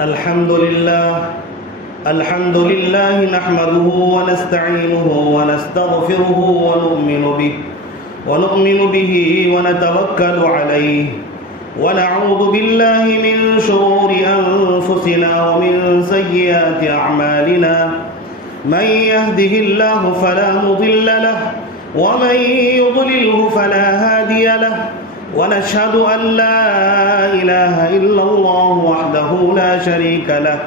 الحمد لله نحمده ونستعينه ونستغفره ونؤمن به ونتوكل عليه ونعوذ بالله من شرور أنفسنا ومن سيئات أعمالنا من يهده الله فلا مضل له ومن يضلله فلا هادي له ونشهد أن لا إله إلا الله وحده لا شريك له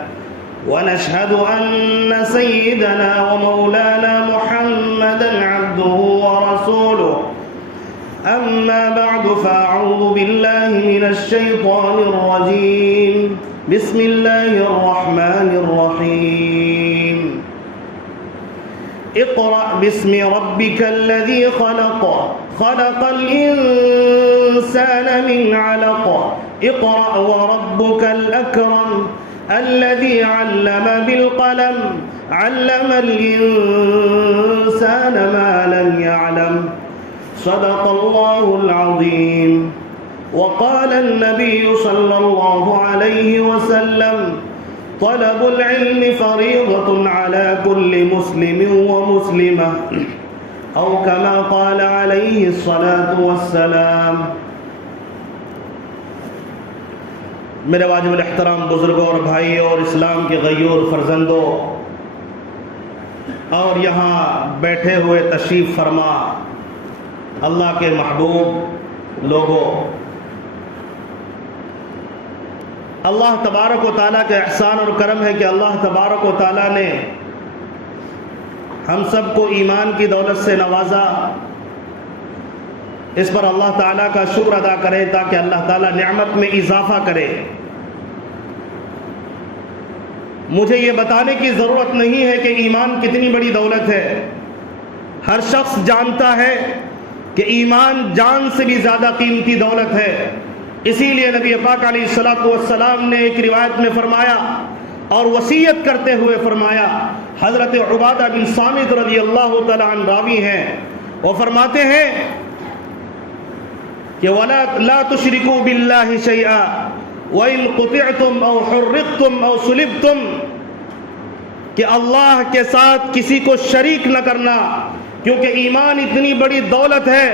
ونشهد أن سيدنا ومولانا محمدا عبده ورسوله أما بعد فأعوذ بالله من الشيطان الرجيم بسم الله الرحمن الرحيم اقرأ باسم ربك الذي خلق الإنسان من علق اقرأ وربك الأكرم الذي علم بالقلم علم الإنسان ما لم يعلم صدق الله العظيم وقال النبي صلى الله عليه وسلم طلب العلم فريضة على كل مسلم ومسلمة أو كما قال عليه الصلاة والسلام۔ میرے واجب الاحترام بزرگوں اور بھائیوں اور اسلام کے غیور فرزندوں اور یہاں بیٹھے ہوئے تشریف فرما اللہ کے محبوب لوگوں، اللہ تبارک و تعالیٰ کا احسان اور کرم ہے کہ اللہ تبارک و تعالیٰ نے ہم سب کو ایمان کی دولت سے نوازا۔ اس پر اللہ تعالیٰ کا شکر ادا کرے تاکہ اللہ تعالیٰ نعمت میں اضافہ کرے۔ مجھے یہ بتانے کی ضرورت نہیں ہے کہ ایمان کتنی بڑی دولت ہے، ہر شخص جانتا ہے کہ ایمان جان سے بھی زیادہ قیمتی دولت ہے۔ اسی لیے نبی پاک علیہ الصلوۃ والسلام نے ایک روایت میں فرمایا اور وصیت کرتے ہوئے فرمایا، حضرت عبادہ بن صامت رضی اللہ تعالی عنہ راوی ہیں، وہ فرماتے ہیں کہ لا تشرکوا باللہ شیئا وَإِن قُطِعْتُمْ أَوْ حُرِّقْتُمْ أَوْ سُلِبْتُمْ، کہ اللہ کے ساتھ کسی کو شریک نہ کرنا، کیونکہ ایمان اتنی بڑی دولت ہے،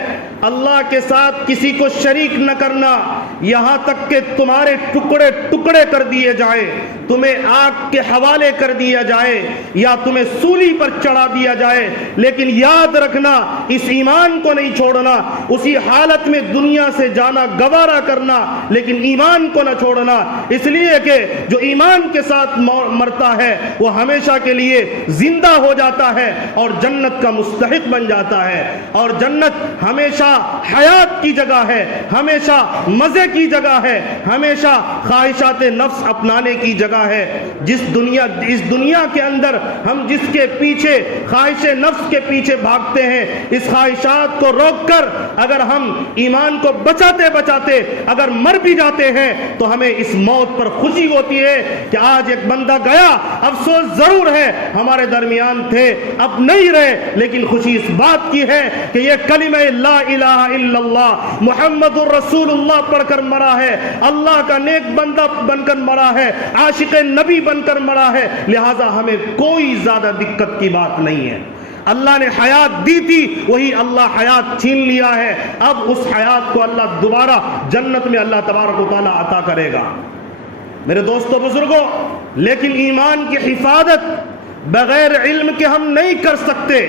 اللہ کے ساتھ کسی کو شریک نہ کرنا، یہاں تک کہ تمہارے ٹکڑے ٹکڑے کر دیے جائیں، تمہیں آگ کے حوالے کر دیا جائے یا تمہیں سولی پر چڑھا دیا جائے، لیکن یاد رکھنا اس ایمان کو نہیں چھوڑنا، اسی حالت میں دنیا سے جانا گوارا کرنا لیکن ایمان کو نہ چھوڑنا، اس لیے کہ جو ایمان کے ساتھ مرتا ہے وہ ہمیشہ کے لیے زندہ ہو جاتا ہے اور جنت کا مستحق بن جاتا ہے، اور جنت ہمیشہ حیات کی جگہ ہے، ہمیشہ مزے کی جگہ ہے، ہمیشہ خواہشات نفس اپنانے کی جگہ ہے۔ اس دنیا کے اندر ہم جس کے پیچھے خواہش نفس کے پیچھے بھاگتے ہیں، اس خواہشات کو روک کر اگر ہم ایمان کو بچاتے بچاتے اگر مر بھی جاتے ہیں تو ہمیں اس موت پر خوشی ہوتی ہے کہ آج ایک بندہ گیا، افسوس ضرور ہے ہمارے درمیان تھے اب نہیں رہے، لیکن خوشی اس بات کی ہے کہ یہ کلمہ لا الہ الا اللہ محمد الرسول اللہ پڑھ کر مرا ہے، اللہ کا نیک بندہ بن کر مرا ہے، عاشق نبی بن کر مرا ہے، لہٰذا ہمیں کوئی زیادہ دقت کی بات نہیں ہے۔ اللہ نے حیات دی تھی، وہی اللہ حیات چھین لیا ہے، اب اس حیات کو اللہ دوبارہ جنت میں اللہ تبارک و تعالیٰ عطا کرے گا۔ میرے دوستو بزرگوں، لیکن ایمان کی حفاظت بغیر علم کے ہم نہیں کر سکتے۔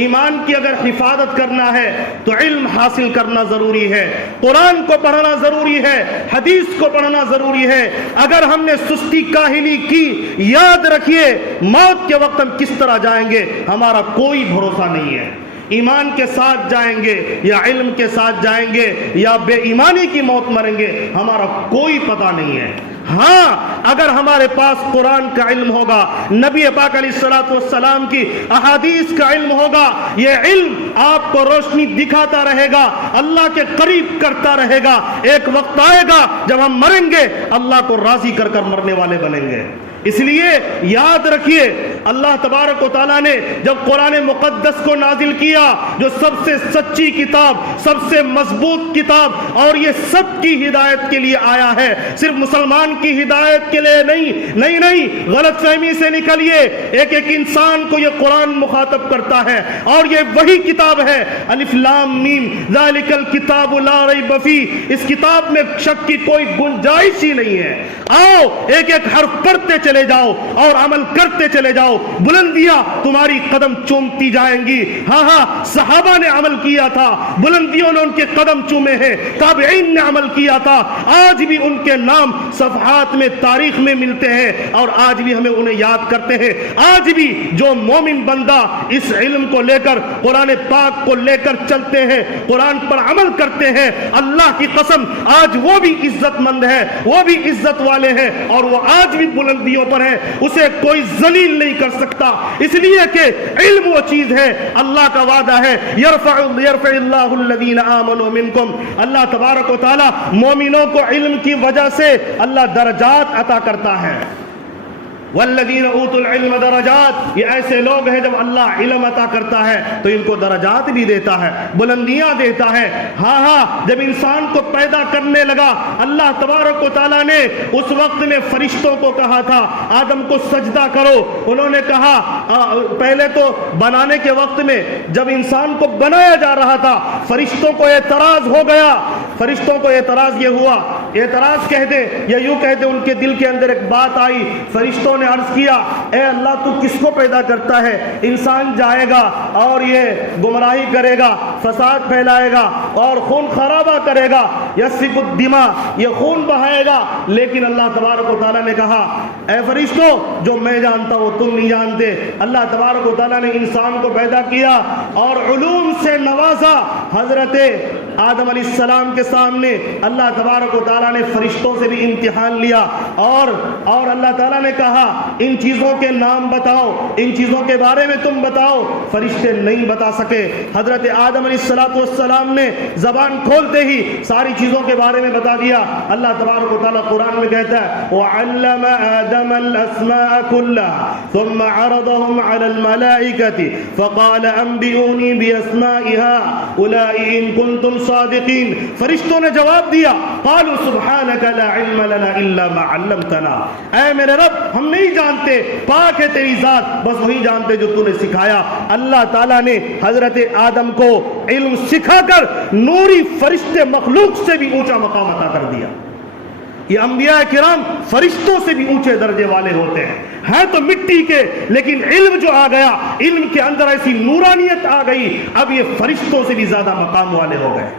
ایمان کی اگر حفاظت کرنا ہے تو علم حاصل کرنا ضروری ہے، قرآن کو پڑھنا ضروری ہے، حدیث کو پڑھنا ضروری ہے۔ اگر ہم نے سستی کاہلی کی، یاد رکھیے موت کے وقت ہم کس طرح جائیں گے ہمارا کوئی بھروسہ نہیں ہے۔ ایمان کے ساتھ جائیں گے یا علم کے ساتھ جائیں گے یا بے ایمانی کی موت مریں گے ہمارا کوئی پتہ نہیں ہے۔ ہاں اگر ہمارے پاس قرآن کا علم ہوگا، نبی پاک علیہ الصلوۃ والسلام کی احادیث کا علم ہوگا، یہ علم آپ کو روشنی دکھاتا رہے گا، اللہ کے قریب کرتا رہے گا۔ ایک وقت آئے گا جب ہم مریں گے اللہ کو راضی کر کر مرنے والے بنیں گے۔ اس لیے یاد رکھیے اللہ تبارک و تعالیٰ نے جب قرآن مقدس کو نازل کیا جو سب سے سچی کتاب، سب سے مضبوط کتاب، اور یہ سب کی ہدایت کے لیے آیا ہے، صرف مسلمان کی ہدایت کے لیے نہیں، غلط فہمی سے نکلیے، ایک ایک انسان کو یہ قرآن مخاطب کرتا ہے، اور یہ وہی کتاب ہے الف لام میم ذالک الکتاب لا ریب فیہ، اس کتاب میں شک کی کوئی گنجائش ہی نہیں ہے۔ آؤ ایک ایک حرف پڑھتے چلے جاؤ اور عمل کرتے چلے جاؤ، بلندیاں تمہاری قدم چومتی جائیں گی۔ ہاں صحابہ نے عمل کیا تھا، بلندیوں نے ان کے قدم چومے ہیں، تابعین نے عمل کیا تھا، آج بھی ان کے نام صفحات میں تاریخ میں ملتے ہیں، اور آج بھی ہمیں انہیں یاد کرتے ہیں۔ آج بھی جو مومن بندہ اس علم کو لے کر، قرآن پاک کو لے کر چلتے ہیں، قرآن پر عمل کرتے ہیں، اللہ کی قسم آج وہ بھی عزت مند ہے، وہ بھی عزت والے ہیں، اور وہ آج بھی بلندیوں پر ہے، اسے کوئی ذلیل نہیں کر سکتا، اس لیے کہ علم وہ چیز ہے، اللہ کا وعدہ ہے یرفع اللہ الذین آمنوا منکم، اللہ تبارک و تعالی مومنوں کو علم کی وجہ سے اللہ درجات عطا کرتا ہے۔ والذین اوتوا العلم درجات، یہ ایسے لوگ ہیں جب اللہ علم عطا کرتا ہے تو ان کو درجات بھی دیتا ہے، بلندیاں دیتا ہے۔ ہاں جب انسان کو پیدا کرنے لگا اللہ تبارک و تعالیٰ نے اس وقت میں فرشتوں کو کہا تھا آدم کو سجدہ کرو، انہوں نے کہا پہلے تو بنانے کے وقت میں جب انسان کو بنایا جا رہا تھا فرشتوں کو اعتراض ہو گیا، فرشتوں کو اعتراض یہ ہوا، اعتراض کہہ دے یا یوں کہہ دے، ان کے دل کے اندر ایک بات آئی، فرشتوں نے عرض کیا اے اللہ تو کس کو پیدا کرتا ہے؟ انسان جائے گا اور یہ گمراہی کرے گا، فساد پھیلائے گا اور خون خرابہ کرے گا، یسفک الدماء، یہ خون بہائے گا، لیکن اللہ تبارک و تعالیٰ نے کہا اے فرشتوں جو میں جانتا ہوں تم نہیں جانتے۔ اللہ تبارک و تعالیٰ نے انسان کو پیدا کیا اور علوم سے نوازا۔ حضرت آدم علیہ السلام کے سامنے اللہ تبارک و تعالیٰ نے فرشتوں سے بھی امتحان لیا، اور اللہ تعالیٰ نے کہا ان چیزوں کے نام بتاؤ، ان چیزوں کے بارے میں تم بتاؤ، فرشتے نہیں بتا سکے۔ حضرت آدم علیہ السلام نے زبان کھولتے ہی ساری چیزوں کے بارے میں بتا دیا۔ اللہ تبارک و تعالیٰ قرآن میں کہتا ہے وَعَلَّمَ آدَمَ الْأَسْمَاءَ كُلَّهَا ثُمَّ عَرَضَهُمْ عَلَى الْمَلَائِكَةِ فَقَالَ أَنبِئُونِي بِأَسْمَاءِ هَؤُلَاءِ إِن كُنتُمْ صَادِقِينَ، فرشتوں نے جواب دیا قَالُوا سُبْحَانَكَ لَا عِلْمَ لَنَا إِلَّا مَا عَلَّمْتَنَا، اے میرے رب ہم نہیں جانتے، پاک ہے تیری ذات، بس وہی جانتے جو تو نے سکھایا۔ اللہ تعالیٰ نے حضرت آدم کو علم سکھا کر نوری فرشتے مخلوق سے بھی اونچا مقام عطا کر دیا۔ یہ انبیاء کرام فرشتوں سے بھی اونچے درجے والے ہوتے ہیں تو مٹی کے، لیکن علم جو آ گیا، علم کے اندر ایسی نورانیت آ گئی، اب یہ فرشتوں سے بھی زیادہ مقام والے ہو گئے۔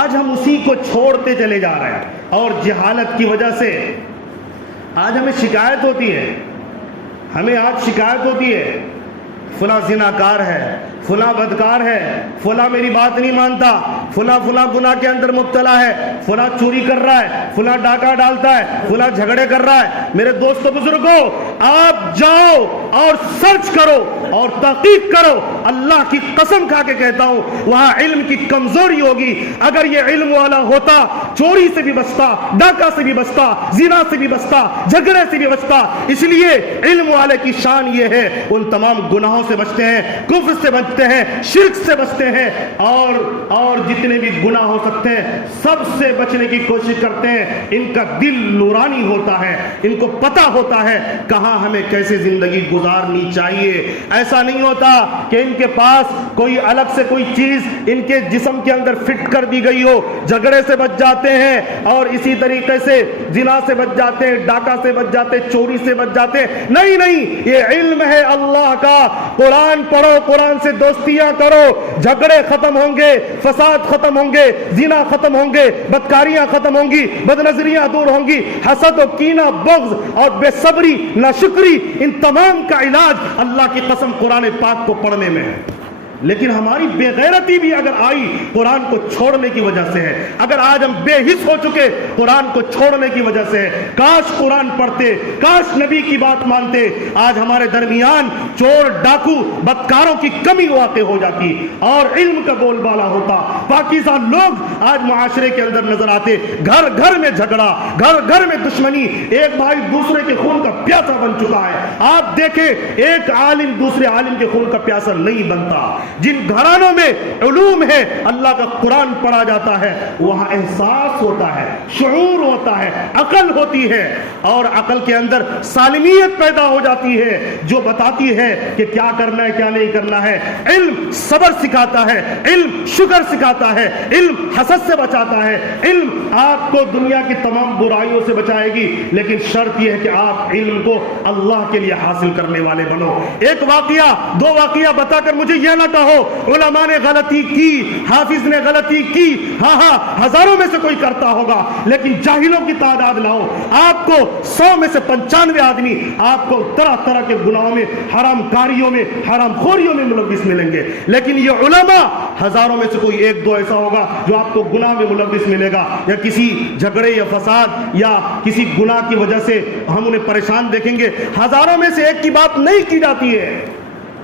آج ہم اسی کو چھوڑتے چلے جا رہے ہیں، اور جہالت کی وجہ سے آج ہمیں شکایت ہوتی ہے، ہمیں آج شکایت ہوتی ہے فلاں زناکار ہے، فلاں بدکار ہے، فلاں میری بات نہیں مانتا، فلاں گناہ کے اندر مبتلا ہے، فلاں چوری کر رہا ہے، فلاں ڈاکہ ڈالتا ہے، فلاں جھگڑے کر رہا ہے۔ میرے دوستو بزرگوں، آپ جاؤ اور سرچ کرو اور تحقیق کرو، اللہ کی قسم کھا کے کہتا ہوں وہاں علم کی کمزوری ہوگی۔ اگر یہ علم والا ہوتا چوری سے بھی بچتا، ڈاکہ سے بھی بچتا، زنا سے بھی بچتا، جھگڑے سے بھی بچتا۔ اس لیے علم والے کی شان یہ ہے ان تمام گناہوں سے بچتے ہیں، کفر سے بچتے ہیں، شرک سے بچتے ہیں، اور جتنے بھی گناہ ہو سکتے ہیں سب سے بچنے کی کوشش کرتے ہیں۔ ان کا دل نورانی ہوتا ہے، ان کو پتہ ہوتا ہے کہاں ہمیں کیسے زندگی گزارنی چاہیے۔ ایسا نہیں ہوتا کہ ان کے پاس کوئی الگ سے کوئی چیز ان کے جسم کے اندر فٹ کر دی گئی ہو، جھگڑے سے بچ جاتے ہیں اور اسی طریقے سے زنا سے بچ جاتے ہیں، ڈاکہ سے بچ جاتے ہیں، چوری سے بچ جاتے ہیں۔ نہیں، یہ علم ہے اللہ کا۔ قرآن پڑھو، قرآن سے دوستیاں کرو، جھگڑے ختم ہوں گے، فساد ختم ہوں گے، زنا ختم ہوں گے، بدکاریاں ختم ہوں گی، بدنظریاں دور ہوں گی، حسد و کینہ، بغض اور بے صبری، ناشکری، ان تمام کا علاج اللہ کی قسم قرآن پاک کو پڑھنے میں ہے۔ لیکن ہماری بے غیرتی بھی اگر آئی قرآن کو چھوڑنے کی وجہ سے ہے. اگر آج ہم بے حس ہو چکے قرآن کو چھوڑنے کی وجہ سے ہے. کاش قرآن پڑھتے, کاش نبی کی بات مانتے, آج ہمارے درمیان چور ڈاکو بدکاروں کی کمی واقع ہو جاتی اور علم کا بول بالا ہوتا. پاکیزہ لوگ آج معاشرے کے اندر نظر آتے, گھر گھر میں جھگڑا, گھر گھر میں دشمنی, ایک بھائی دوسرے کے خون کا پیاسا بن چکا ہے. آپ دیکھیں ایک عالم دوسرے عالم کے خون کا پیاسا نہیں بنتا. جن گھرانوں میں علوم ہے, اللہ کا قرآن پڑھا جاتا ہے, وہاں احساس ہوتا ہے, شعور ہوتا ہے, عقل ہوتی ہے, اور عقل کے اندر سالمیت پیدا ہو جاتی ہے جو بتاتی ہے کہ کیا کرنا ہے کیا نہیں کرنا ہے. علم صبر سکھاتا ہے, علم شکر سکھاتا ہے, علم حسد سے بچاتا ہے. علم آپ کو دنیا کی تمام برائیوں سے بچائے گی, لیکن شرط یہ ہے کہ آپ علم کو اللہ کے لیے حاصل کرنے والے بنو. ایک واقعہ دو واقعہ بتا کر مجھے یہ نہ کہو علماء نے غلطی کی, حافظ نے غلطی کی. ہاں ہزاروں میں سے کوئی کرتا ہوگا, لیکن جاہلوں کی تعداد لاؤ, آپ کو 100 میں سے 95 آدمی آپ کو طرح طرح کے گناہوں میں, حرام کاریوں میں, حرام خوریوں میں ملوث ملیں گے. لیکن یہ علماء ہزاروں میں سے کوئی ایک دو ایسا ہوگا جو آپ کو گناہ میں ملوث ملے گا, یا کسی جھگڑے یا فساد یا کسی گناہ کی وجہ سے ہم انہیں پریشان دیکھیں گے. ہزاروں میں سے ایک کی بات نہیں کی جاتی ہے.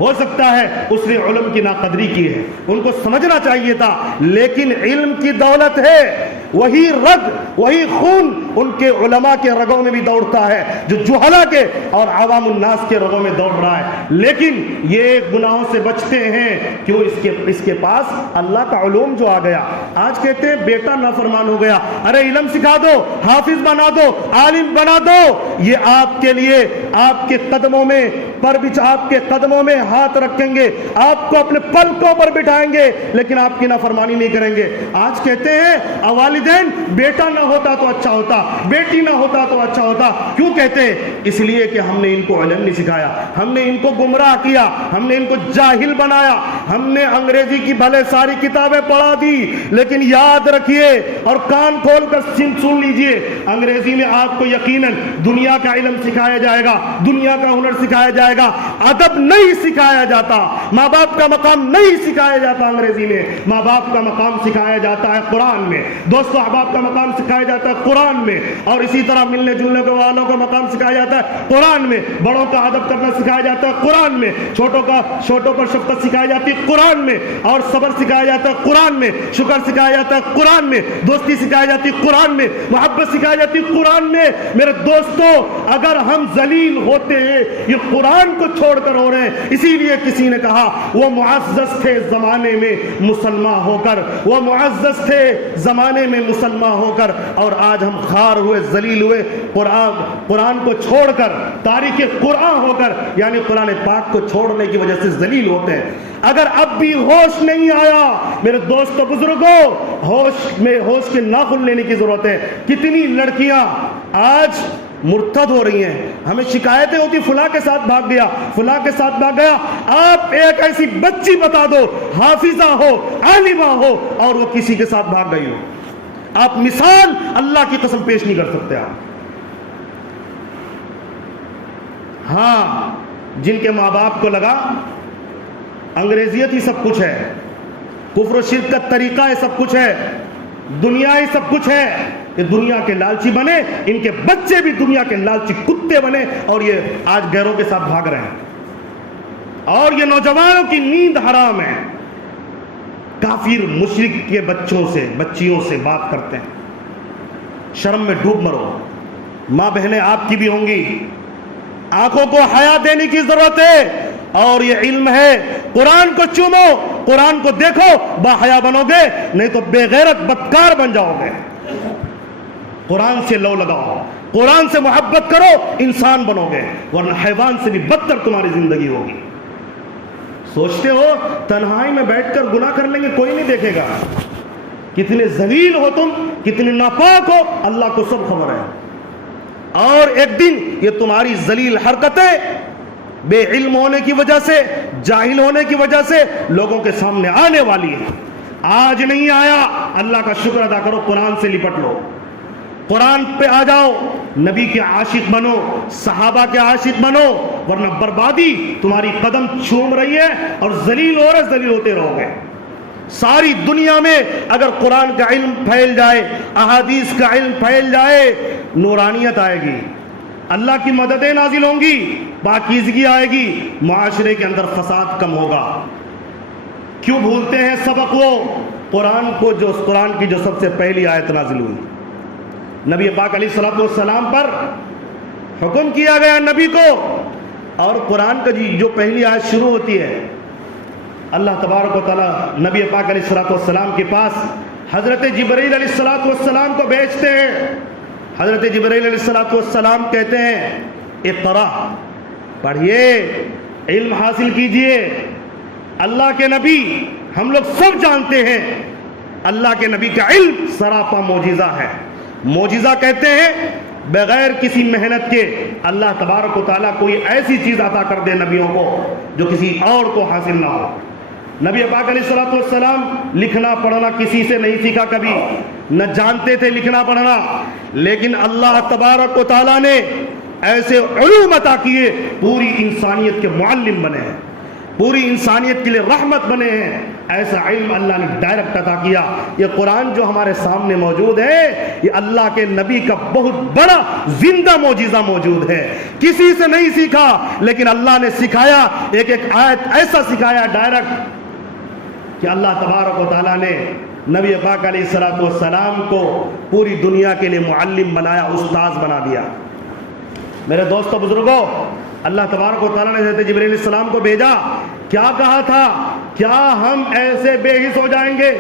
ہو سکتا ہے اس نے علم کی ناقدری کی ہے, ان کو سمجھنا چاہیے تھا, لیکن علم کی دولت ہے, وہی رگ وہی خون ان کے علماء کے رگوں میں بھی دوڑتا ہے جو جہلا کے اور عوام الناس کے رگوں میں دوڑ رہا ہے. لیکن یہ گناہوں سے بچتے ہیں کیوں؟ اس کے پاس اللہ کا علوم جو آ گیا. آج کہتے ہیں بیٹا نافرمان ہو گیا, ارے علم سکھا دو, حافظ بنا دو, عالم بنا دو. یہ آپ کے لیے آپ کے قدموں میں آپ کے قدموں میں ہاتھ رکھیں گے, آپ کو اپنے پلکوں پر بٹھائیں گے, لیکن آپ کی نافرمانی نہیں کریں گے. آج کہتے ہیں والدین بیٹا نہ ہوتا تو اچھا ہوتا, بیٹی نہ ہوتا تو اچھا ہوتا. کیوں کہتے ہیں؟ اس لیے کہ ہم نے ان کو علم نہیں سکھایا, ہم نے ان کو گمراہ کیا, ہم نے ان کو جاہل بنایا, ہم نے انگریزی کی بھلے ساری کتابیں پڑھا دی. لیکن یاد رکھیے اور کان کھول کر سن لیجئے, انگریزی میں آپ کو یقیناً دنیا کا علم سکھایا جائے گا, دنیا کا ہنر سکھایا جائے گا, ادب نہیں سکھایا جاتا, ماں باپ کا مقام نہیں سکھایا جاتا. انگریزی میں ماں باپ کا مقام سکھایا جاتا ہے قرآن میں, دوست احباب کا مقام سکھایا جاتا ہے قرآن میں, اور اسی طرح ملنے جلنے والوں کا مقام سکھایا جاتا ہے قرآن میں, بڑوں کا ادب کرنا سکھایا جاتا ہے قرآن میں, چھوٹوں پر شفقت سکھائی جاتی ہے قرآن میں, اور صبر سکھایا جاتا ہے قرآن میں, شکر سکھایا جاتا ہے قرآن میں, دوستی سکھائی جاتی ہے قرآن میں, محبت سکھائی جاتی ہے قرآن میں. میرے دوستوں, اگر ہم ذلیل ہوتے ہیں یہ قرآن کو چھوڑ کر ہو رہے ہیں. اسی لیے کسی نے کہا وہ معزز تھے زمانے میں مسلمان ہو کر, وہ معزز تھے زمانے میں مسلمان ہو کر, اور آج ہم خار ہوئے, ذلیل ہوئے, قرآن کو چھوڑ کر, تاریخ قرآن ہو کر, یعنی قرآن پاک کو چھوڑنے کی وجہ سے ذلیل ہوتے ہیں. اگر اب بھی ہوش نہیں آیا میرے دوستو بزرگوں, ہوش کے ناخن لینے کی ضرورت ہے. کتنی لڑکیاں آج مرتد ہو رہی ہیں, ہمیں شکایتیں ہوتی فلاں کے ساتھ بھاگ گیا, فلاں کے ساتھ بھاگ گیا. آپ ایک ایسی بچی بتا دو, حافظہ ہو, عالمہ ہو, اور وہ کسی کے ساتھ بھاگ گئی ہو, آپ مثال اللہ کی قسم پیش نہیں کر سکتے. آپ ہاں, جن کے ماں باپ کو لگا انگریزیت ہی سب کچھ ہے, کفر و شرک کا طریقہ ہے سب کچھ ہے, دنیا ہی سب کچھ ہے, یہ دنیا کے لالچی بنے, ان کے بچے بھی دنیا کے لالچی کتے بنے, اور یہ آج غیروں کے ساتھ بھاگ رہے ہیں, اور یہ نوجوانوں کی نیند حرام ہے. کافر مشرک کے بچیوں سے بات کرتے ہیں. شرم میں ڈوب مرو. ماں بہنیں آپ کی بھی ہوں گی, آنکھوں کو حیا دینے کی ضرورت ہے. اور یہ علم ہے, قرآن کو چومو, قرآن کو دیکھو, با حیا بنو گے, نہیں تو بے غیرت بدکار بن جاؤ گے. قرآن سے لو لگاؤ, قرآن سے محبت کرو, انسان بنو گے, ورنہ حیوان سے بھی بدتر تمہاری زندگی ہوگی. سوچتے ہو تنہائی میں بیٹھ کر گناہ کر لیں گے, کوئی نہیں دیکھے گا. کتنے ذلیل ہو تم, کتنے ناپاک ہو, اللہ کو سب خبر ہے. اور ایک دن یہ تمہاری ذلیل حرکتیں بے علم ہونے کی وجہ سے, جاہل ہونے کی وجہ سے لوگوں کے سامنے آنے والی ہے. آج نہیں آیا, اللہ کا شکر ادا کرو, قرآن سے لپٹ لو. قرآن پہ آ جاؤ، نبی کے عاشق بنو، صحابہ کے عاشق بنو، ورنہ بربادی تمہاری قدم چوم رہی ہے اور ذلیل ہو رہے، ذلیل ہوتے رہو گے۔ ساری دنیا میں اگر قرآن کا علم پھیل جائے، احادیث کا علم پھیل جائے، نورانیت آئے گی، اللہ کی مددیں نازل ہوں گی، پاکیزگی آئے گی، معاشرے کے اندر فساد کم ہوگا۔ کیوں بھولتے ہیں سبق وہ قرآن کو، جو قرآن کی جو سب سے پہلی آیت نازل ہوئی، نبی پاک علیہ الصلوۃ والسلام پر حکم کیا گیا نبی کو، اور قرآن کا جو پہلی آیت شروع ہوتی ہے، اللہ تبارک و تعالیٰ نبی پاک علیہ الصلوۃ والسلام کے پاس حضرت جبرائیل علیہ الصلوۃ والسلام کو بھیجتے ہیں۔ حضرت جبرائیل علیہ الصلوۃ والسلام کہتے ہیں اقرا، پڑھیے، علم حاصل کیجئے۔ اللہ کے نبی، ہم لوگ سب جانتے ہیں اللہ کے نبی کا علم سراپا معجزہ ہے۔ معجزہ کہتے ہیں بغیر کسی محنت کے اللہ تبارک و تعالیٰ کوئی ایسی چیز عطا کر دے نبیوں کو جو کسی اور کو حاصل نہ ہو۔ نبی پاک علیہ الصلوۃ والسلام لکھنا پڑھنا کسی سے نہیں سیکھا، کبھی نہ جانتے تھے لکھنا پڑھنا، لیکن اللہ تبارک و تعالیٰ نے ایسے علوم عطا کیے، پوری انسانیت کے معلم بنے ہیں، پوری انسانیت کے لیے رحمت بنے ہیں۔ ایسا علم اللہ نے ڈائریکٹ عطا کیا۔ یہ قرآن جو ہمارے سامنے موجود ہے، یہ اللہ کے نبی کا بہت بڑا زندہ معجزہ موجود ہے، کسی سے نہیں سیکھا، لیکن اللہ نے سکھایا، ایک ایک آیت ایسا سکھایا ڈائریکٹ کہ اللہ تبارک و تعالیٰ نے نبی پاک علیہ الصلوۃ والسلام کو پوری دنیا کے لیے معلم بنایا، استاذ بنا دیا۔ میرے دوستو بزرگوں، اللہ تبارک و تعالیٰ نے حضرت جبرائیل علیہ السلام کو بھیجا، کیا کہا تھا؟ کیا ہم ایسے بے حس ہو جائیں گے،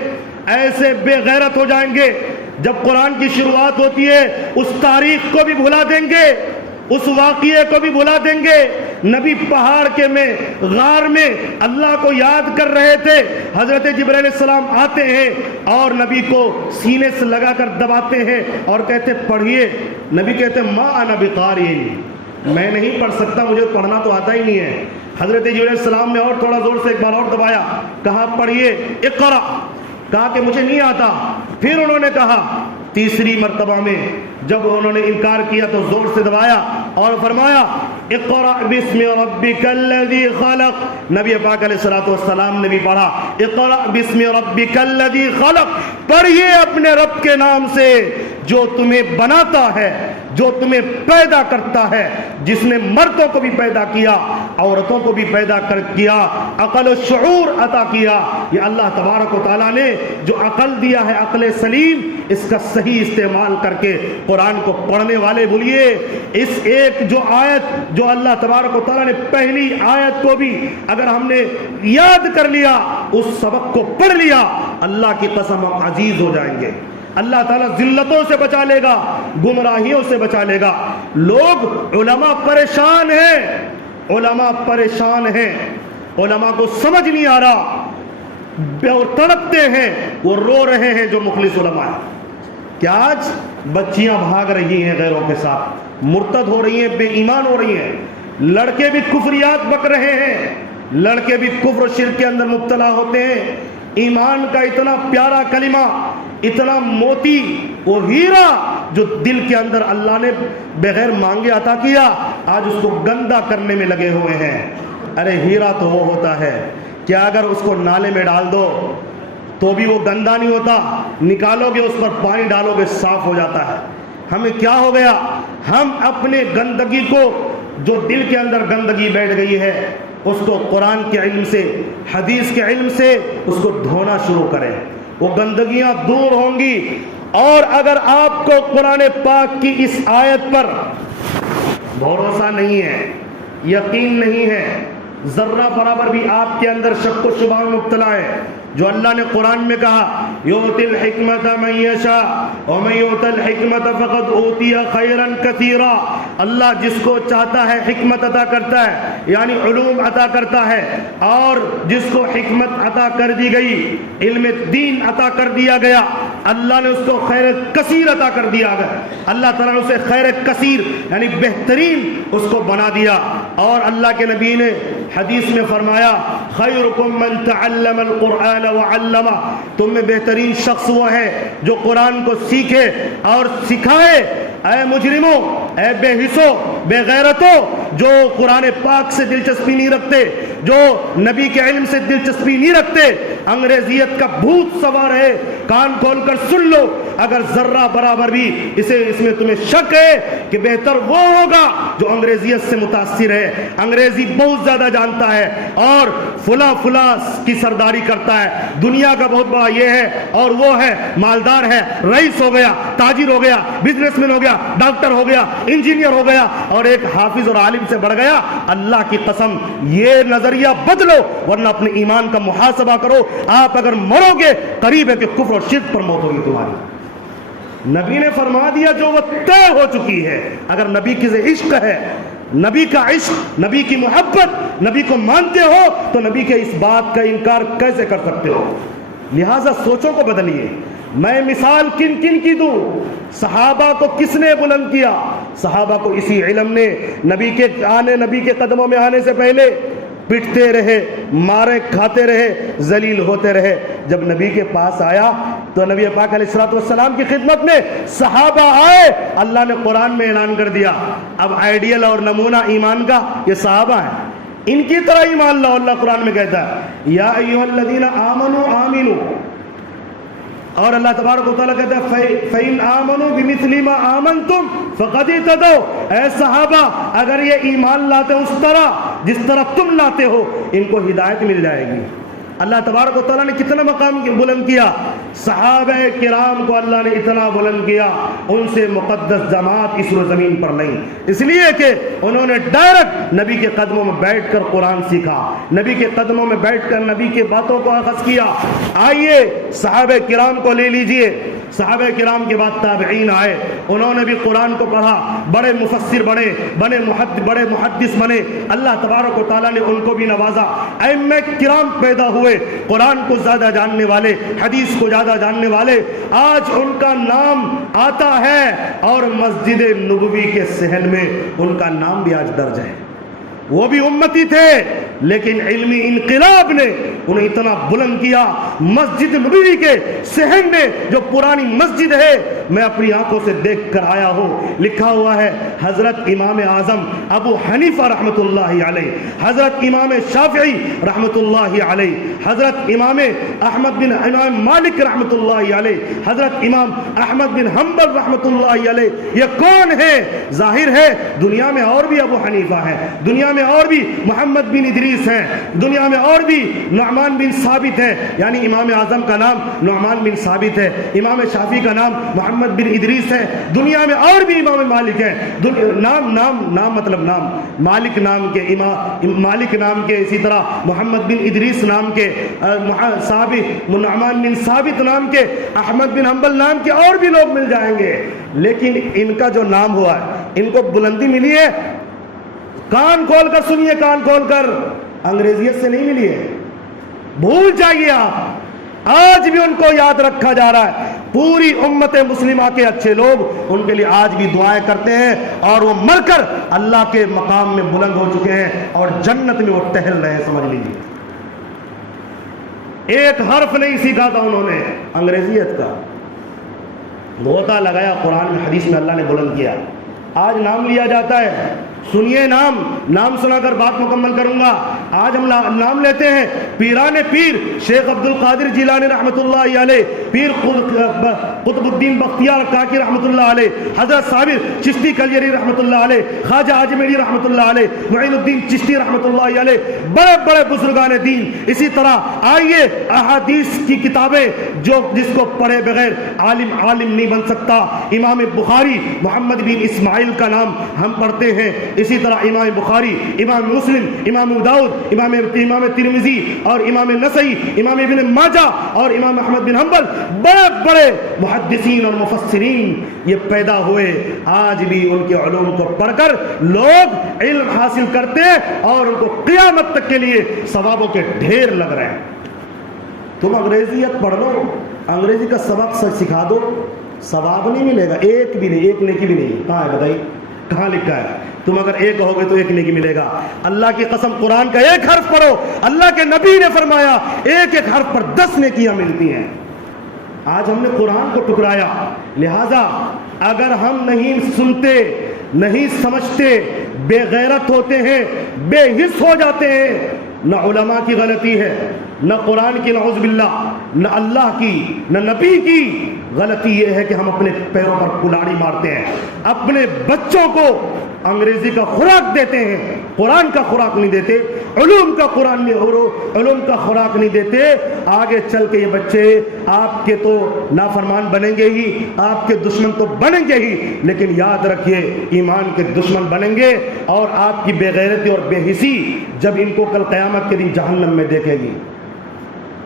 ایسے بے غیرت ہو جائیں گے، جب قرآن کی شروعات ہوتی ہے اس تاریخ کو بھی بھلا دیں گے، اس واقعے کو بھی بھلا دیں گے؟ نبی پہاڑ کے میں، غار میں اللہ کو یاد کر رہے تھے، حضرت جبرائیل علیہ السلام آتے ہیں اور نبی کو سینے سے لگا کر دباتے ہیں اور کہتے پڑھیے۔ نبی کہتے ما انا بقاری، میں نہیں پڑھ سکتا، مجھے پڑھنا تو آتا ہی نہیں ہے۔ حضرت جبرائیل علیہ السلام نے اور تھوڑا زور سے ایک بار اور دبایا، کہا پڑھیے اقرا، کہا کہ مجھے نہیں آتا۔ پھر انہوں نے کہا، تیسری مرتبہ میں جب انہوں نے انکار کیا تو زور سے دبایا اور فرمایا اقرأ باسم ربک الذی خلق۔ نبی پاک علیہ الصلوۃ والسلام نے بھی پڑھا اقرأ باسم ربک الذی خلق، پڑھیے اپنے رب کے نام سے جو تمہیں بناتا ہے، جو تمہیں پیدا کرتا ہے، جس نے مردوں کو بھی پیدا کیا، عورتوں کو بھی پیدا کیا، عقل و شعور عطا کیا۔ یہ اللہ تبارک و تعالیٰ نے جو عقل دیا ہے، عقل سلیم، اس کا صحیح استعمال کر کے قرآن کو پڑھنے والے بولیے۔ اس ایک جو آیت جو اللہ تبارک و تعالیٰ نے پہلی آیت کو بھی اگر ہم نے یاد کر لیا، اس سبق کو پڑھ لیا، اللہ کی قسم ہم عزیز ہو جائیں گے۔ اللہ تعالیٰ ذلتوں سے بچا لے گا، گمراہیوں سے بچا لے گا۔ لوگ علماء پریشان ہیں، علماء پریشان ہیں، علماء کو سمجھ نہیں آ رہا، اور تڑپتے ہیں، وہ رو رہے ہیں جو مخلص علماء ہیں۔ کہ آج بچیاں بھاگ رہی ہیں غیروں کے ساتھ، مرتد ہو رہی ہیں، بے ایمان ہو رہی ہیں، لڑکے بھی کفریات بک رہے ہیں، لڑکے بھی کفر و شرک کے اندر مبتلا ہوتے ہیں۔ ایمان کا اتنا پیارا کلمہ، اتنا موتی، وہ ہیرا جو دل کے اندر اللہ نے بغیر مانگے عطا کیا، آج اس کو گندا کرنے میں لگے ہوئے ہیں۔ ارے ہیرا تو وہ ہوتا ہے کہ اگر اس کو نالے میں ڈال دو تو بھی وہ گندا نہیں ہوتا، نکالو گے اس پر پانی ڈالو گے صاف ہو جاتا ہے۔ ہمیں کیا ہو گیا؟ ہم اپنے گندگی کو، جو دل کے اندر گندگی بیٹھ گئی ہے، اس کو قرآن کے علم سے، حدیث کے علم سے اس کو دھونا شروع کریں، وہ گندگیاں دور ہوں گی۔ اور اگر آپ کو قرآن پاک کی اس آیت پر بھروسہ نہیں ہے، یقین نہیں ہے، ذرہ برابر بھی آپ کے اندر شک و شبہ میں مبتلا ہے، جو اللہ نے قرآن میں کہا یؤتی الحکمت من یشاء ومن یؤت الحکمت فقد اوتی خیرا کثیرا، اللہ جس کو چاہتا ہے حکمت عطا کرتا ہے، یعنی علوم عطا کرتا ہے، اور جس کو حکمت عطا کر دی گئی، علم دین عطا کر دیا گیا، اللہ نے اس کو خیر کثیر عطا کر دیا گیا، اللہ تعالیٰ نے اسے خیر کثیر یعنی بہترین اس کو بنا دیا۔ اور اللہ کے نبی نے حدیث میں فرمایا خیرکم من تعلم القرآن وعلمہ، تم میں بہترین شخص وہ ہے جو قرآن کو سیکھے اور سکھائے۔ اے مجرموں، اے بے حسو، بے غیرتوں، جو قرآن پاک سے دلچسپی نہیں رکھتے، جو نبی کے علم سے دلچسپی نہیں رکھتے، انگریزیت کا بھوت سوار ہے، کان کھول کر سن لو۔ اگر ذرہ برابر بھی اس میں تمہیں شک ہے کہ بہتر وہ ہوگا جو انگریزیت سے متاثر ہے، انگریزی بہت زیادہ جانتا ہے اور فلاں فلاں کی سرداری کرتا ہے، دنیا کا بہت بڑا یہ ہے اور وہ ہے، مالدار ہے، رئیس ہو گیا، تاجر ہو گیا، بزنس مین ہو گیا، ڈاکٹر ہو گیا، انجینئر ہو گیا اور ایک حافظ اور عالم سے بڑھ گیا۔ اللہ کی قسم یہ نظریہ بدلو ورنہ اپنے ایمان کا محاسبہ کرو۔ آپ اگر مرو گے قریب ہے کہ کفر اور شرک پر موت ہوگی تمہاری۔ نبی نے فرما دیا جو وہ طے ہو چکی ہے۔ اگر نبی کی عشق ہے، نبی کا عشق، نبی کی محبت، نبی کو مانتے ہو تو نبی کے اس بات کا انکار کیسے کر سکتے ہو؟ لہذا سوچوں کو بدلیے۔ میں مثال کن کن کی دوں؟ صحابہ کو کس نے بلند کیا؟ صحابہ کو اسی علم نے نبی کے قدموں میں آنے سے پہلے پٹتے رہے، مارے کھاتے رہے، ذلیل ہوتے رہے۔ جب نبی کے پاس آیا تو نبی پاک علیہ الصلوۃ والسلام کی خدمت میں صحابہ آئے، اللہ نے قرآن میں اعلان کر دیا اب آئیڈیل اور نمونہ ایمان کا یہ صحابہ ہیں، ان کی طرح ایمان لاؤ۔ اللہ قرآن میں کہتا ہے یا ایھا الذین آمنوا آمنوا، اور اللہ تبارک و تعالیٰ کہتا ہے فَإِنْ آمَنُوا بِمِثْلِ مَا آمَنْتُمْ فَقَدِ اهْتَدَوْا، اے صحابہ اگر یہ ایمان لاتے اس طرح جس طرح تم لاتے ہو ان کو ہدایت مل جائے گی۔ اللہ تبارک و تعالیٰ نے کتنا مقام بلند کیا، صحابہ کرام کو اللہ نے اتنا بلند کیا، ان سے مقدس جماعت اس زمین پر نہیں، اس لیے کہ انہوں نے ڈائریکٹ نبی کے قدموں میں بیٹھ کر قرآن سیکھا، نبی کے قدموں میں بیٹھ کر نبی کی باتوں کو اخذ کیا۔ آئیے صحابہ کرام کو لے لیجئے، صحابہ کرام کے بعد تابعین آئے، انہوں نے بھی قرآن کو پڑھا، بڑے مفسر بڑے محدث بنے، اللہ تبارک و تعالیٰ نے ان کو بھی نوازا۔ ائمہ کرام پیدا ہوئے قرآن کو زیادہ جاننے والے، حدیث کو زیادہ جاننے والے، آج ان کا نام آتا ہے اور مسجد نبوی کے صحن میں ان کا نام بھی آج درج ہے۔ وہ بھی امتی تھے لیکن علمی انقلاب نے انہیں اتنا بلند کیا، مسجد نبوی کے صحن میں جو پرانی مسجد ہے میں اپنی آنکھوں سے دیکھ کر آیا ہوں، لکھا ہوا ہے حضرت امام اعظم ابو حنیفہ رحمۃ اللہ علیہ، حضرت امام شافعی رحمۃ اللہ علیہ، حضرت امام احمد بن امام مالک رحمۃ اللہ علیہ، حضرت امام احمد بن حنبل رحمۃ اللہ علیہ۔ یہ کون ہے؟ ظاہر ہے دنیا میں اور بھی ابو حنیفہ ہیں، دنیا میں اور بھی محمد بن ادریس ہیں، دنیا میں اور بھی نعمان بن ثابت ہے، یعنی امام اعظم کا نام نعمان بن ثابت ہے، امام شافعی کا نام محمد بن ادریس ہے، دنیا میں اور بھی امام مالک ہیں، نام مطلب نام، مالک نام کے مالک نام کے، اسی طرح محمد بن ادریس نام کے، نعمان بن ثابت نام کے، احمد بن حنبل نام کے اور بھی لوگ مل جائیں گے، لیکن ان کا جو نام ہوا ہے ان کو بلندی ملی ہے، کان کھول کر سنیے، کان کھول کر، انگریزیت سے نہیں ملی ہے، بھول جائیے آپ، آج بھی ان کو یاد رکھا جا رہا ہے۔ پوری امت مسلمہ کے اچھے لوگ ان کے لیے آج بھی دعائیں کرتے ہیں اور وہ مر کر اللہ کے مقام میں بلند ہو چکے ہیں اور جنت میں وہ ٹہل رہے ہیں، سمجھ لیجیے۔ ایک حرف نہیں سیکھا تھا انہوں نے انگریزیت کا، غوطہ لگایا قرآن میں، حدیث میں اللہ نے بلند کیا۔ آج نام لیا جاتا ہے، سنیے نام سنا کر بات مکمل کروں گا۔ آج ہم نام لیتے ہیں پیران پیر شیخ عبد القادر جیلانی رحمۃ اللہ علیہ، پیر قطب الدین بختیار کاکی رحمۃ اللہ علیہ، حضرت صابر چشتی کلیری رحمۃ اللہ علیہ، خواجہ اجمیری رحمۃ اللہ علیہ، معین الدین چشتی رحمۃ اللہ علیہ، بڑے بڑے بزرگان دین۔ اسی طرح آئیے احادیث کی کتابیں جس کو پڑھے بغیر عالم نہیں بن سکتا، امام بخاری محمد بن اسماعیل کا نام ہم پڑھتے ہیں، اسی طرح امام بخاری، امام مسلم، امام داؤد، امام ترمذی اور امام نسائی، امام ابن ماجہ اور امام احمد بن حنبل، بڑے بڑے محدثین اور مفسرین یہ پیدا ہوئے۔ آج بھی ان کے علوم کو پڑھ کر لوگ علم حاصل کرتے ہیں اور ان کو قیامت تک کے لیے ثوابوں کے ڈھیر لگ رہے ہیں۔ تم انگریزیت پڑھ لو، انگریزی کا سبق سکھا دو، ثواب نہیں ملے گا، ایک بھی نہیں، ایک نیکی بھی نہیں۔ کہاں ہے بتائیے، کہاں لکھا ہے؟ تم اگر ایک کہو گے تو ایک نیکی ملے گا. اللہ کی قسم قرآن کا ایک حرف پڑھو, اللہ کے نبی نے فرمایا ایک ایک حرف پر 10 نیکیاں ملتی ہیں. آج ہم نے قرآن کو ٹکرایا. لہذا اگر ہم نہیں سنتے, نہیں سمجھتے, بے غیرت ہوتے ہیں, بے حس ہو جاتے ہیں, نہ علماء کی غلطی ہے, نہ قرآن کی نعوذ باللہ, نہ اللہ کی, نہ نبی کی. غلطی یہ ہے کہ ہم اپنے پیروں پر کلاڑی مارتے ہیں, اپنے بچوں کو انگریزی کا خوراک دیتے ہیں, قرآن کا خوراک نہیں دیتے, علوم کا علوم کا خوراک نہیں دیتے. آگے چل کے یہ بچے آپ کے تو نافرمان بنیں گے ہی, آپ کے دشمن تو بنیں گے ہی, لیکن یاد رکھیے ایمان کے دشمن بنیں گے. اور آپ کی بے غیرتی اور بے حسی جب ان کو کل قیامت کے دن جہنم میں دیکھے گی,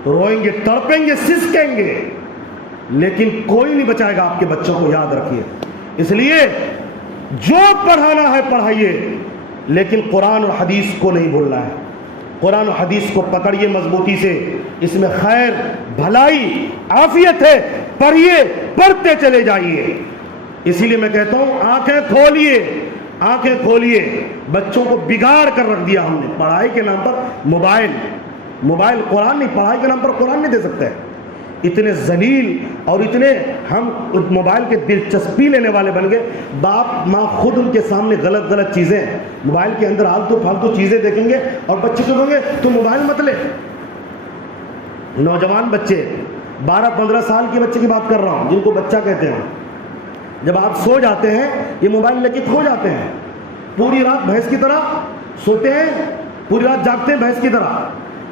روئیں گے, تڑپیں گے, سسکیں گے, لیکن کوئی نہیں بچائے گا آپ کے بچوں کو. یاد رکھیے. اس لیے جو پڑھانا ہے پڑھائیے, لیکن قرآن اور حدیث کو نہیں بھولنا ہے. قرآن و حدیث کو پکڑیے مضبوطی سے, اس میں خیر, بھلائی, عافیت ہے. پڑھیے, پڑھتے چلے جائیے. اسی لیے میں کہتا ہوں آنکھیں کھولیے, آنکھیں کھولیے. بچوں کو بگاڑ کر رکھ دیا ہم نے پڑھائی کے نام پر. موبائل قرآن نہیں, پڑھائی کے نام پر قرآن نہیں دے سکتے. اتنے ذلیل اور اتنے ہم موبائل کے دلچسپی لینے والے بن گئے. باپ ماں خود ان کے سامنے غلط چیزیں موبائل کے اندر آلتو پھالتو چیزیں دیکھیں گے اور بچے کو کہیں گے تو موبائل مت لے. نوجوان بچے, 12-15 سال کے بچے کی بات کر رہا ہوں, جن کو بچہ کہتے ہیں, جب آپ سو جاتے ہیں یہ موبائل لے کے کھو جاتے ہیں. پوری رات بھینس کی طرح سوتے ہیں, پوری رات جاگتے ہیں بھینس کی طرح,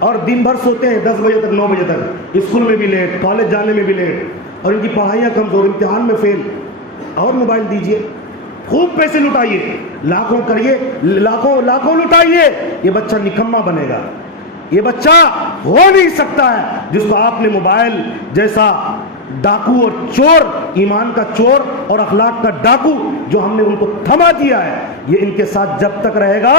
اور دن بھر سوتے ہیں 10 بجے تک, 9 بجے تک, اسکول میں بھی لیٹ, کالج جانے میں بھی لیٹ, اور ان کی پڑھائیاں کمزور, امتحان میں فیل. اور موبائل دیجئے, خوب پیسے لٹائیے, لاکھوں کریے, لاکھوں لٹائیے. یہ بچہ نکما بنے گا. یہ بچہ ہو نہیں سکتا ہے جس کو آپ نے موبائل جیسا ڈاکو اور چور, ایمان کا چور اور اخلاق کا ڈاکو جو ہم نے ان کو تھما دیا ہے, یہ ان کے ساتھ جب تک رہے گا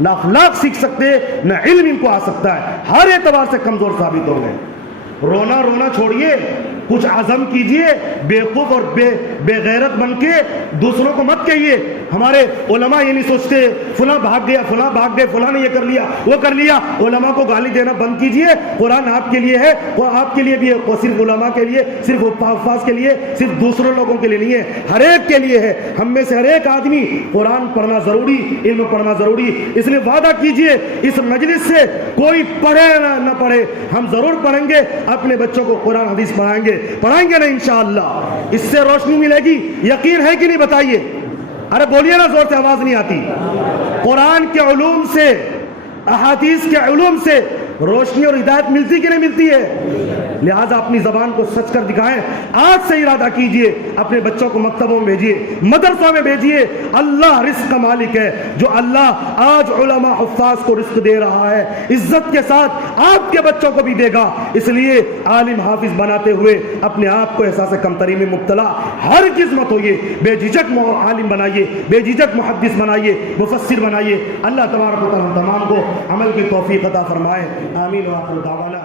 نہ اخلاق سیکھ سکتے, نہ علم ان کو آ سکتا ہے. ہر اعتبار سے کمزور ثابت ہوں گے. رونا چھوڑیے, کچھ عزم کیجئے. بیوقوف اور بے غیرت بن کے دوسروں کو مت کہیے ہمارے علماء یہ نہیں سوچتے, فلاں بھاگ گیا, فلاں نے یہ کر لیا, وہ کر لیا. علماء کو گالی دینا بند کیجئے. قرآن آپ کے لیے ہے, وہ آپ کے لیے بھی ہے. وہ صرف علماء کے لیے, صرف حفاظ کے لیے, صرف دوسروں لوگوں کے لیے نہیں ہے, ہر ایک کے لیے ہے. ہم میں سے ہر ایک آدمی قرآن پڑھنا ضروری, علم پڑھنا ضروری. اس لیے وعدہ کیجئے اس مجلس سے, کوئی پڑھے نہ پڑھے, ہم ضرور پڑھیں گے, اپنے بچوں کو قرآن حدیث پڑھائیں گے نا انشاءاللہ. اس سے روشنی ملے گی. یقین ہے کہ نہیں بتائیے؟ ارے بولیے نا, زور سے آواز نہیں آتی. قرآن کے علوم سے, احادیث کے علوم سے روشنی اور ہدایت ملتی کہ نہیں ملتی ہے؟ لہذا اپنی زبان کو سچ کر دکھائیں. آج سے ارادہ کیجئے, اپنے بچوں کو مکتبوں میں بھیجئے, مدرسوں میں بھیجئے. اللہ رزق کا مالک ہے. جو اللہ آج علماء حفاظ کو رزق دے رہا ہے, عزت کے ساتھ آپ کے بچوں کو بھی دے گا. اس لیے عالم حافظ بناتے ہوئے اپنے آپ کو احساس کمتری میں مبتلا ہرگز مت ہوئیے. بے جھجک عالم بنائیے, بے جھجک محدث بنائیے, مفسر بنائیے. اللہ تبارک و تعالی تمام کو عمل کی توفیق عطا فرمائے. آمین. وآخر دعوانا